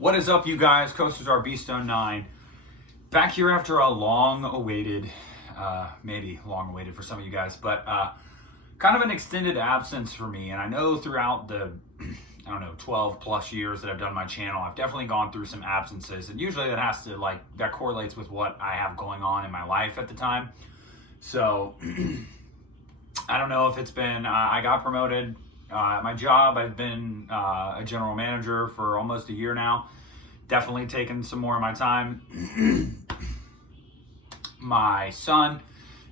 What is up, you guys? Coasters are Beastone 9. Back here after a long-awaited, maybe long-awaited for some of you guys, but kind of an extended absence for me. And I know throughout the, 12 plus years that I've done my channel, I've definitely gone through some absences. And usually that correlates with what I have going on in my life at the time. So I don't know if it's been, I got promoted at my job. I've been a general manager for almost a year now. Definitely taking some more of my time. My son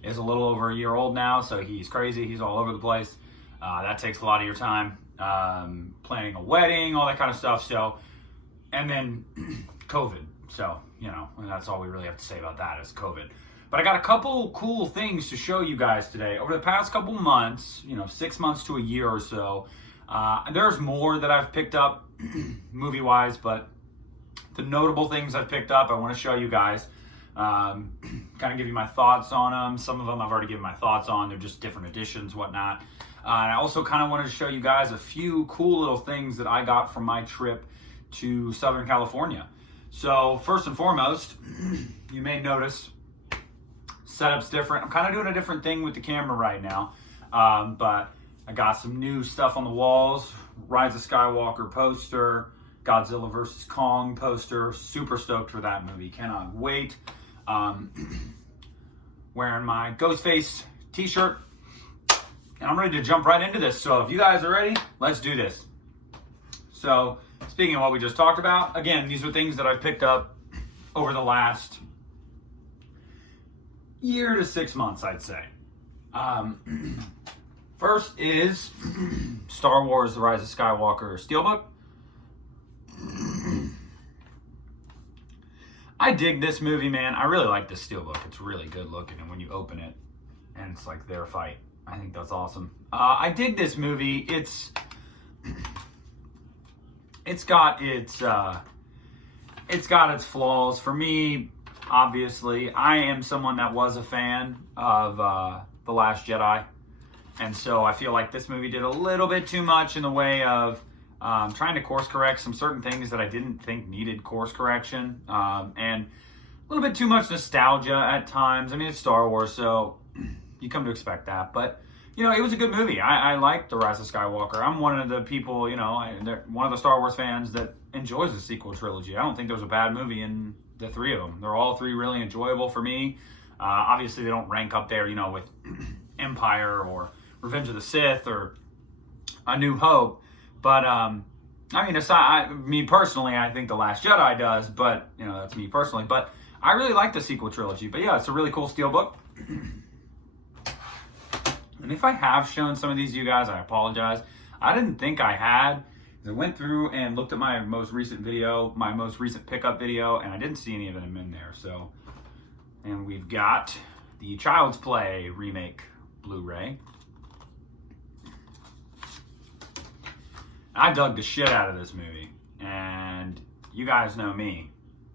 is a little over a year old now, so he's crazy. He's all over the place. That takes a lot of your time. Planning a wedding, all that kind of stuff. So, and then COVID. So, and that's all we really have to say about that is COVID. But I got a couple cool things to show you guys today. Over the past couple months, 6 months to a year or so, there's more that I've picked up movie-wise, but the notable things I've picked up, I want to show you guys. Kind of give you my thoughts on them. Some of them I've already given my thoughts on. They're just different editions, whatnot. And I also kind of wanted to show you guys a few cool little things that I got from my trip to Southern California. So first and foremost, you may notice setup's different. I'm kind of doing a different thing with the camera right now. But I got some new stuff on the walls. Rise of Skywalker poster. Godzilla vs. Kong poster. Super stoked for that movie. Cannot wait. Wearing my Ghostface t-shirt. And I'm ready to jump right into this. So if you guys are ready, let's do this. So speaking of what we just talked about, again, these are things that I've picked up over the last year to 6 months, I'd say. First is Star Wars: The Rise of Skywalker Steelbook. I dig this movie, man. I really like this steelbook. It's really good looking, and when you open it, and it's like their fight, I think that's awesome. I dig this movie. It's got its flaws. For me, obviously, I am someone that was a fan of The Last Jedi, and so I feel like this movie did a little bit too much in the way of trying to course correct some certain things that I didn't think needed course correction, and a little bit too much nostalgia at times. I mean, it's Star Wars, so you come to expect that. But, it was a good movie. I liked The Rise of Skywalker. I'm one of the people, one of the Star Wars fans that enjoys the sequel trilogy. I don't think there's a bad movie in the three of them. They're all three really enjoyable for me. Obviously, they don't rank up there, with Empire or Revenge of the Sith or A New Hope. But, me personally, I think The Last Jedi does, but, that's me personally. But I really like the sequel trilogy. But yeah, it's a really cool steelbook. And if I have shown some of these to you guys, I apologize. I didn't think I had. I went through and looked at my most recent video, my most recent pickup video, and I didn't see any of them in there. So, and we've got the Child's Play remake Blu-ray. I dug the shit out of this movie, and you guys know me.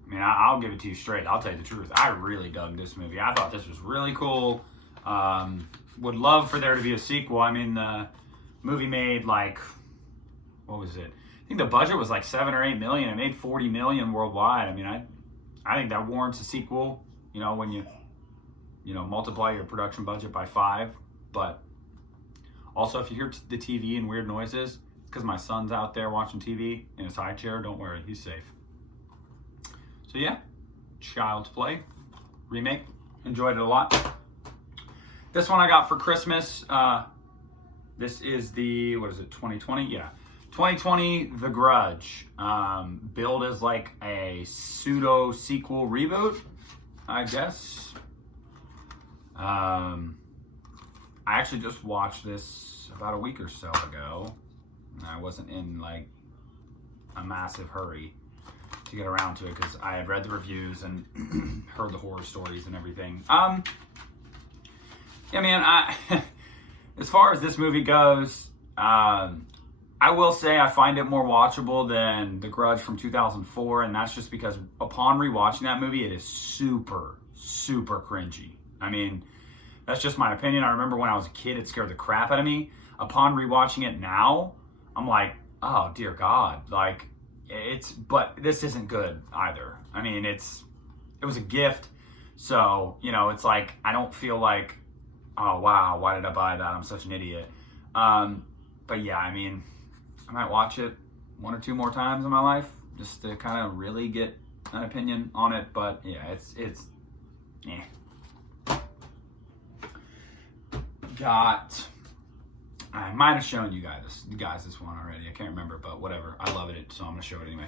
I mean, I'll give it to you straight. I'll tell you the truth. I really dug this movie. I thought this was really cool. Would love for there to be a sequel. I mean, the movie made what was it? I think the budget was like 7 or 8 million. It made 40 million worldwide. I mean, I think that warrants a sequel. When you multiply your production budget by 5. But also, if you hear the TV and weird noises, because my son's out there watching TV in his high chair. Don't worry, he's safe. So yeah, Child's Play remake. Enjoyed it a lot. This one I got for Christmas. This is the, 2020? Yeah. 2020 The Grudge. Billed as like a pseudo sequel reboot, I guess. I actually just watched this about a week or so ago. I wasn't in like a massive hurry to get around to it because I had read the reviews and heard the horror stories and everything. Yeah, man, as far as this movie goes, I will say I find it more watchable than The Grudge from 2004, and that's just because upon rewatching that movie, it is super, super cringy. I mean, that's just my opinion. I remember when I was a kid, it scared the crap out of me. Upon rewatching it now, I'm like, oh dear God, like but this isn't good either. I mean, it was a gift. So, it's like, I don't feel like, oh, wow, why did I buy that? I'm such an idiot. But yeah, I mean, I might watch it 1 or 2 more times in my life just to kind of really get an opinion on it. But yeah, it's I might have shown you guys this one already. I can't remember, but whatever. I love it, so I'm going to show it anyway.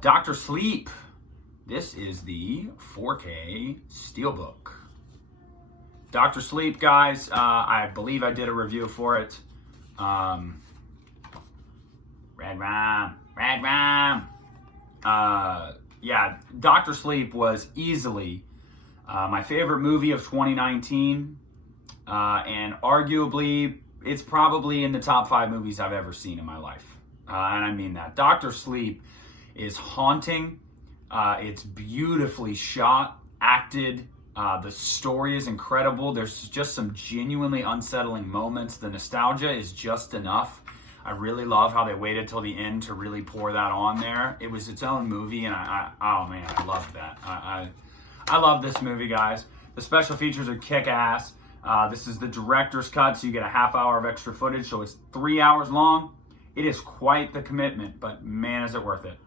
Dr. Sleep. This is the 4K Steelbook. Dr. Sleep, guys. I believe I did a review for it. Red Rum. Yeah, Dr. Sleep was easily my favorite movie of 2019. And arguably, it's probably in the top 5 movies I've ever seen in my life. And I mean that. Dr. Sleep is haunting. It's beautifully shot, acted. The story is incredible. There's just some genuinely unsettling moments. The nostalgia is just enough. I really love how they waited till the end to really pour that on there. It was its own movie, and oh man, I loved that. I love this movie, guys. The special features are kick-ass. This is the director's cut, so you get a half hour of extra footage, so it's 3 hours long. It is quite the commitment, but man, is it worth it.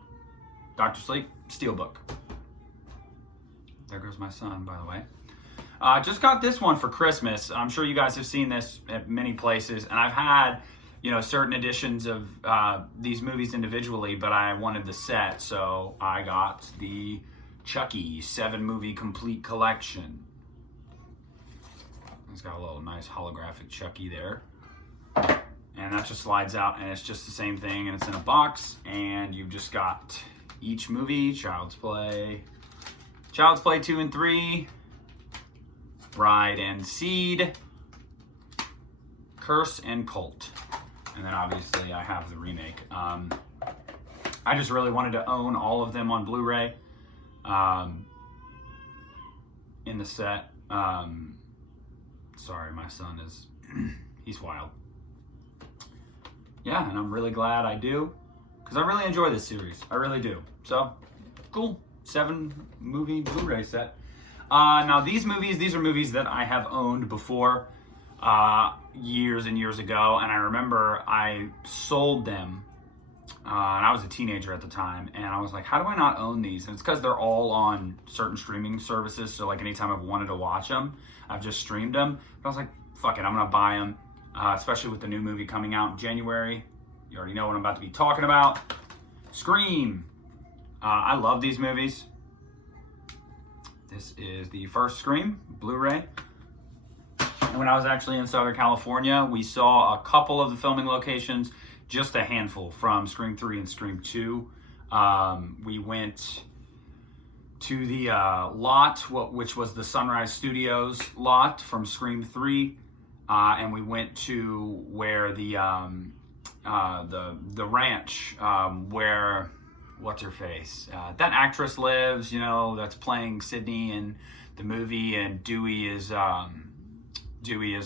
Dr. Sleep, Steelbook. There goes my son, by the way. Just got this one for Christmas. I'm sure you guys have seen this at many places, and I've had, certain editions of these movies individually, but I wanted the set, so I got the Chucky 7-movie complete collection. It's got a little nice holographic Chucky there. And that just slides out, and it's just the same thing, and it's in a box, and you've just got each movie: Child's Play 2 and 3, Bride and Seed, Curse and Cult. And then obviously I have the remake. I just really wanted to own all of them on Blu-ray in the set. Sorry, my son he's wild. Yeah, and I'm really glad I do, because I really enjoy this series. I really do. So, cool. 7-movie Blu-ray set. Now, these are movies that I have owned before years and years ago, and I remember I sold them, and I was a teenager at the time, and I was like, how do I not own these? And it's because they're all on certain streaming services, so like anytime I've wanted to watch them, I've just streamed them. But I was like, fuck it, I'm going to buy them, especially with the new movie coming out in January. You already know what I'm about to be talking about. Scream. I love these movies. This is the first Scream Blu-ray. And when I was actually in Southern California, we saw a couple of the filming locations, just a handful from Scream 3 and Scream 2. We went to the lot, which was the Sunrise Studios lot from Scream 3, and we went to where the ranch where what's her face, that actress lives, that's playing Sydney in the movie, and Dewey is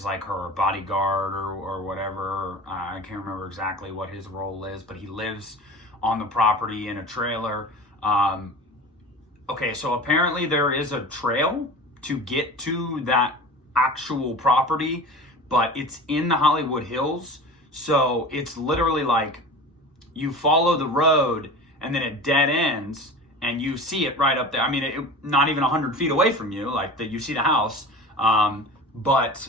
like her bodyguard or whatever. I can't remember exactly what his role is, but he lives on the property in a trailer. Okay, so apparently there is a trail to get to that actual property, but it's in the Hollywood Hills. So it's literally like you follow the road and then it dead ends and you see it right up there. I mean, not even 100 feet away from you, like that you see the house. But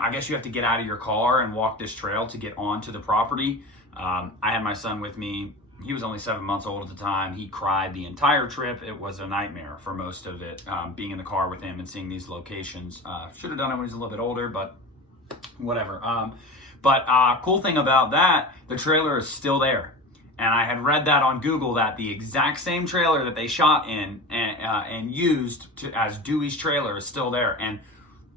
I guess you have to get out of your car and walk this trail to get onto the property. I had my son with me. He was only 7 months old at the time. He cried the entire trip. It was a nightmare for most of it, being in the car with him and seeing these locations. Should have done it when he was a little bit older, but whatever. But cool thing about that, the trailer is still there. And I had read that on Google, that the exact same trailer that they shot in and used as Dewey's trailer is still there. And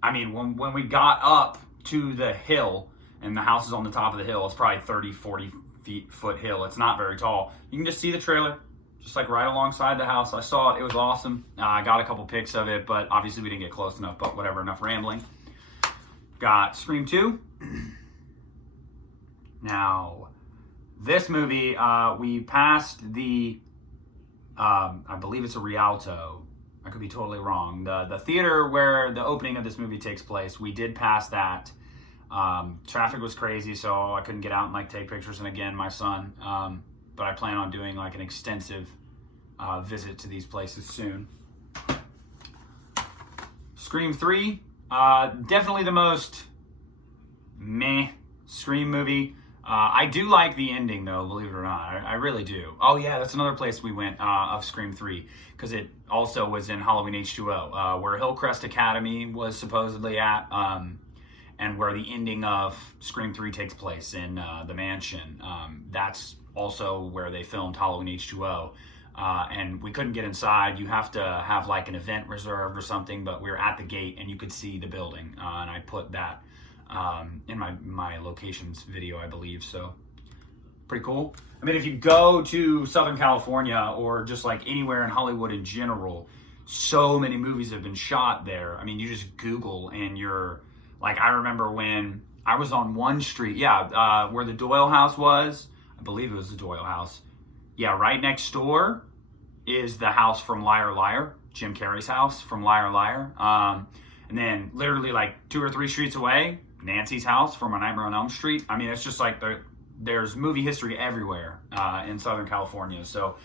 I mean, when we got up to the hill, and the house is on the top of the hill, it's probably 30, 40 foot hill. It's not very tall. You can just see the trailer, just like right alongside the house. I saw it. It was awesome. I got a couple pics of it, but obviously we didn't get close enough, but whatever, enough rambling. Got Scream 2. Now, this movie, we passed the, I believe it's a Rialto. I could be totally wrong. The theater where the opening of this movie takes place, we did pass that. Traffic was crazy, so I couldn't get out and like take pictures. And again, my son, but I plan on doing like an extensive visit to these places soon. Scream 3, definitely the most meh Scream movie. I do like the ending though, believe it or not. I really do. Oh yeah, that's another place we went of Scream 3, because it also was in Halloween H2O, where Hillcrest Academy was supposedly at, and where the ending of Scream 3 takes place in the mansion. That's also where they filmed Halloween H2O. And we couldn't get inside. You have to have like an event reserved or something, but we were at the gate and you could see the building. And I put that in my locations video, I believe. So pretty cool. I mean, if you go to Southern California or just like anywhere in Hollywood in general, so many movies have been shot there. I mean, you just Google and you're like, I remember when I was on one street, where the Doyle house was. I believe it was the Doyle house. Yeah, right next door is the house from Liar Liar, Jim Carrey's house from Liar Liar. And then literally like 2 or 3 streets away, Nancy's house from A Nightmare on Elm Street. I mean, it's just like there's movie history everywhere in Southern California. So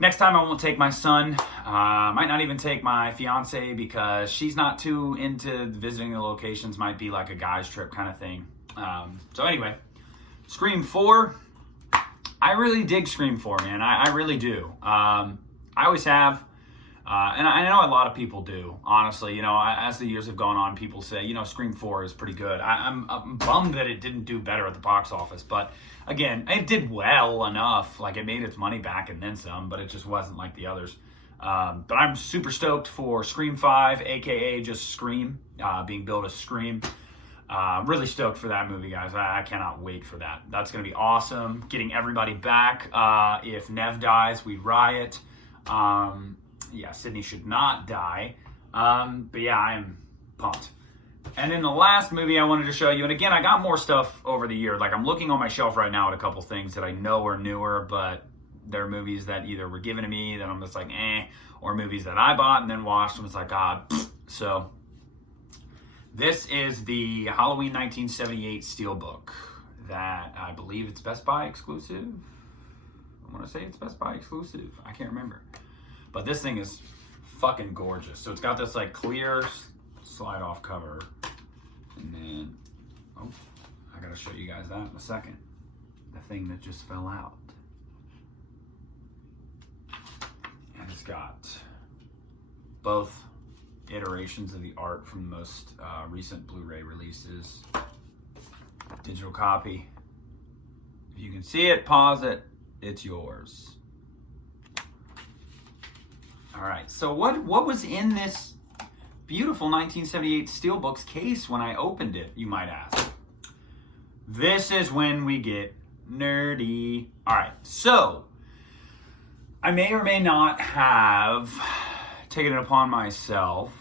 next time I won't take my son. Might not even take my fiance because she's not too into visiting the locations. Might be like a guy's trip kind of thing. So anyway, Scream 4. I really dig Scream 4, man. I really do. I always have. And I know a lot of people do, honestly. You know, as the years have gone on, people say, you know, Scream 4 is pretty good. I'm bummed that it didn't do better at the box office. But again, it did well enough. Like, it made its money back and then some, but it just wasn't like the others. But I'm super stoked for Scream 5, a.k.a. just Scream, being billed as Scream. Really stoked for that movie, guys. I cannot wait for that. That's going to be awesome. Getting everybody back. If Nev dies, we riot. Yeah, Sydney should not die. But yeah, I am pumped. And then the last movie I wanted to show you, and again, I got more stuff over the year. Like, I'm looking on my shelf right now at a couple things that I know are newer, but they're movies that either were given to me that I'm just like, or movies that I bought and then watched and was like, So this is the Halloween 1978 Steelbook that I believe it's Best Buy exclusive. I want to say it's Best Buy exclusive. I can't remember. But this thing is fucking gorgeous. So it's got this like clear slide off cover. And then, I gotta show you guys that in a second. The thing that just fell out. And it's got both iterations of the art from the most recent Blu-ray releases. Digital copy. If you can see it, pause it. It's yours. All right. So what was in this beautiful 1978 Steelbook's case when I opened it, you might ask? This is when we get nerdy. All right. So I may or may not have taken it upon myself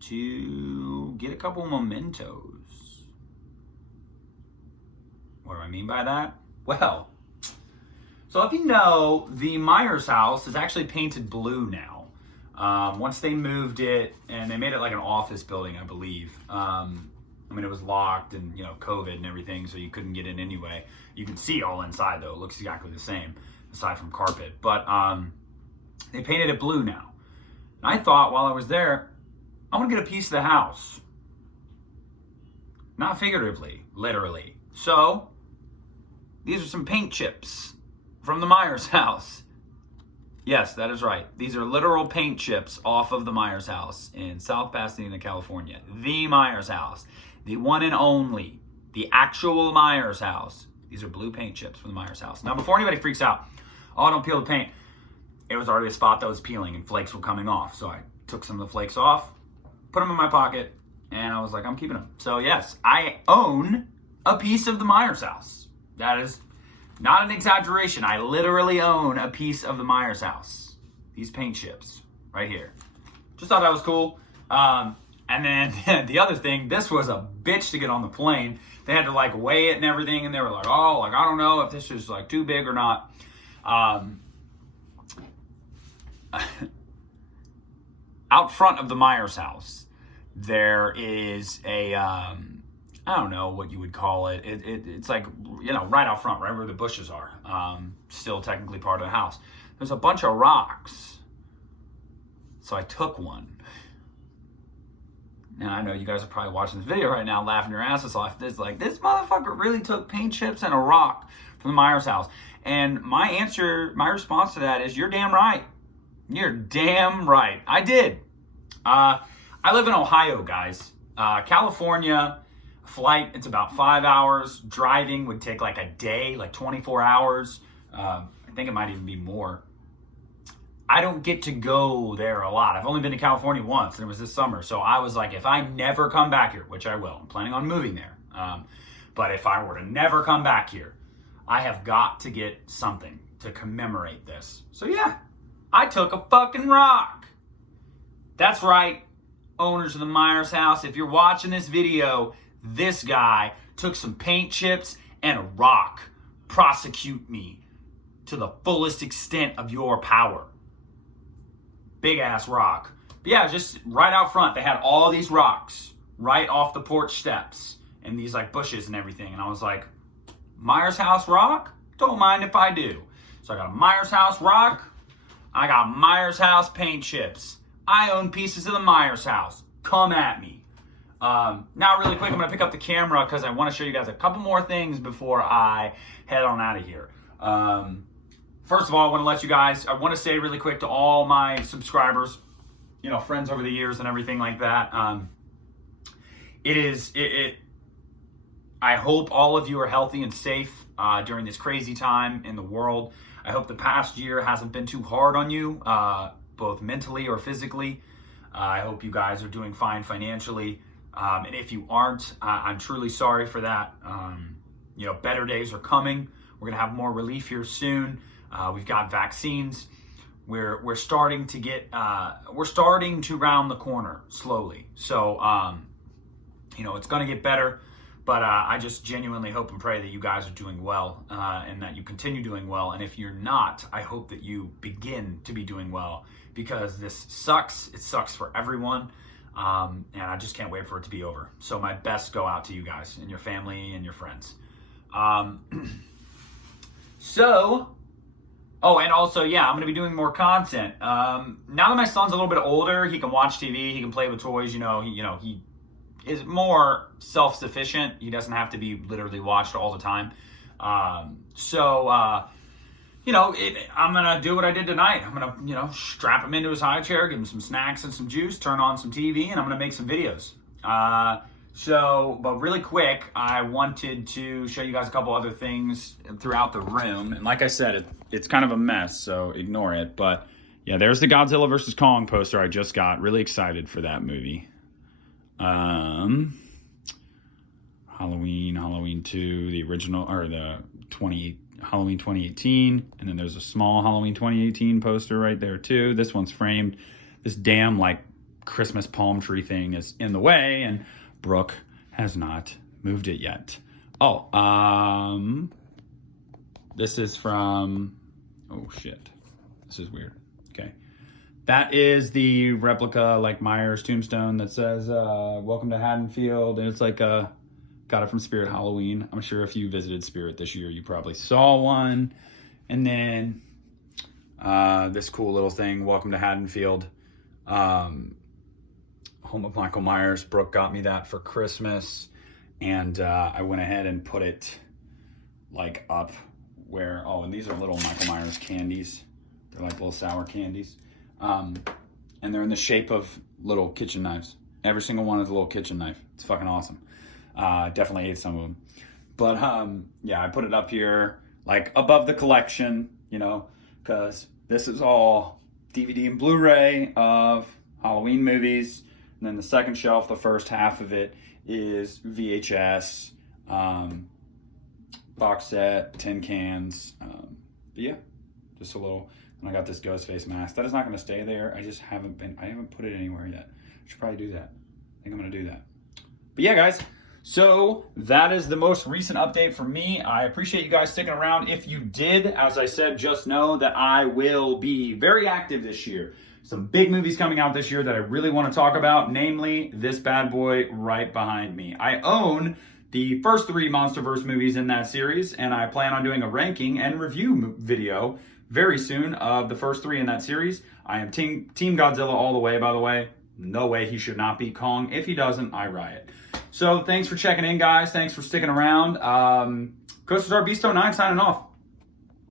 to get a couple mementos. What do I mean by that? Well, so if you know, the Myers house is actually painted blue now. Once they moved it, and they made it like an office building, I believe. I mean, it was locked and, you know, COVID and everything, so you couldn't get in anyway. You can see all inside, though. It looks exactly the same, aside from carpet. But they painted it blue now. And I thought while I was there, I want to get a piece of the house. Not figuratively, literally. So these are some paint chips from the Myers house. Yes, that is right. These are literal paint chips off of the Myers house in South Pasadena, California. The Myers house. The one and only. The actual Myers house. These are blue paint chips from the Myers house. Now, before anybody freaks out, don't peel the paint. It was already a spot that was peeling and flakes were coming off. So I took some of the flakes off, put them in my pocket, and I was like, I'm keeping them. So yes, I own a piece of the Myers house. That is not an exaggeration. I literally own a piece of the Myers house. These paint chips right here. Just thought that was cool. And then the other thing, this was a bitch to get on the plane. They had to like weigh it and everything, and they were like, oh, like I don't know if this is like too big or not. Out front of the Myers house, there is a, I don't know what you would call it. It's like, you know, right out front, right where the bushes are. Still technically part of the house. There's a bunch of rocks. So I took one. Now, I know you guys are probably watching this video right now laughing your asses off. It's like, this motherfucker really took paint chips and a rock from the Myers house. And my response to that is, you're damn right. You're damn right. I did. I live in Ohio, guys. California, flight, it's about 5 hours. Driving would take like a day, like 24 hours. I think it might even be more. I don't get to go there a lot. I've only been to California once, and it was this summer. So I was like, if I never come back here, which I will, I'm planning on moving there. But if I were to never come back here, I have got to get something to commemorate this. So yeah, I took a fucking rock. That's right, owners of the Myers house. If you're watching this video, this guy took some paint chips and a rock. Prosecute me to the fullest extent of your power. Big ass rock. But yeah, just right out front, they had all these rocks right off the porch steps and these like bushes and everything. And I was like, Myers house rock? Don't mind if I do. So I got a Myers house rock. I got Myers house paint chips. I own pieces of the Myers house. Come at me. Now really quick, I'm going to pick up the camera because I want to show you guys a couple more things before I head on out of here. First of all, I want to say really quick to all my subscribers, you know, friends over the years and everything like that. I hope all of you are healthy and safe during this crazy time in the world. I hope the past year hasn't been too hard on you, both mentally or physically. I hope you guys are doing fine financially. And if you aren't, I'm truly sorry for that. You know, better days are coming. We're going to have more relief here soon. We've got vaccines. We're starting to round the corner slowly. So, you know, it's going to get better. But I just genuinely hope and pray that you guys are doing well and that you continue doing well. And if you're not, I hope that you begin to be doing well, because this sucks. It sucks for everyone. And I just can't wait for it to be over. So my best go out to you guys and your family and your friends. Oh, and also, yeah, I'm going to be doing more content. Now that my son's a little bit older, he can watch TV, he can play with toys, he is more self-sufficient. He doesn't have to be literally watched all the time. I'm going to do what I did tonight. I'm going to, strap him into his high chair, give him some snacks and some juice, turn on some TV, and I'm going to make some videos. But really quick, I wanted to show you guys a couple other things throughout the room. And like I said, it's kind of a mess, so ignore it. But yeah, there's the Godzilla vs. Kong poster I just got. Really excited for that movie. Halloween 2, the original, or the Halloween 2018. And then there's a small Halloween 2018 poster right there too. This one's framed. This damn Christmas palm tree thing is in the way, and Brooke has not moved it yet. This is from, oh shit, this is weird. Okay. That is the replica, Myers tombstone that says, welcome to Haddonfield. And it's got it from Spirit Halloween. I'm sure if you visited Spirit this year, you probably saw one. And then this cool little thing, welcome to Haddonfield. Home of Michael Myers. Brooke got me that for Christmas. And I went ahead and put it up where, and these are little Michael Myers candies. They're like little sour candies. And they're in the shape of little kitchen knives. Every single one is a little kitchen knife. It's fucking awesome. Definitely ate some of them. But yeah, I put it up here above the collection, because this is all DVD and Blu-ray of Halloween movies. And then the second shelf, the first half of it is VHS, box set, tin cans. But yeah, just a little. And I got this ghost face mask. That is not going to stay there. I haven't put it anywhere yet. I should probably do that. I think I'm going to do that. But yeah, guys, So that is the most recent update from me. I appreciate you guys sticking around. If you did, as I said, just know that I will be very active this year. Some big movies coming out this year that I really want to talk about, namely this bad boy right behind me. I own the first 3 MonsterVerse movies in that series, and I plan on doing a ranking and review video very soon of the first 3 in that series. I am Team Godzilla all the way, by the way. No way he should not beat Kong. If he doesn't, I riot. So thanks for checking in, guys. Thanks for sticking around. CoStar Beasto 9 signing off.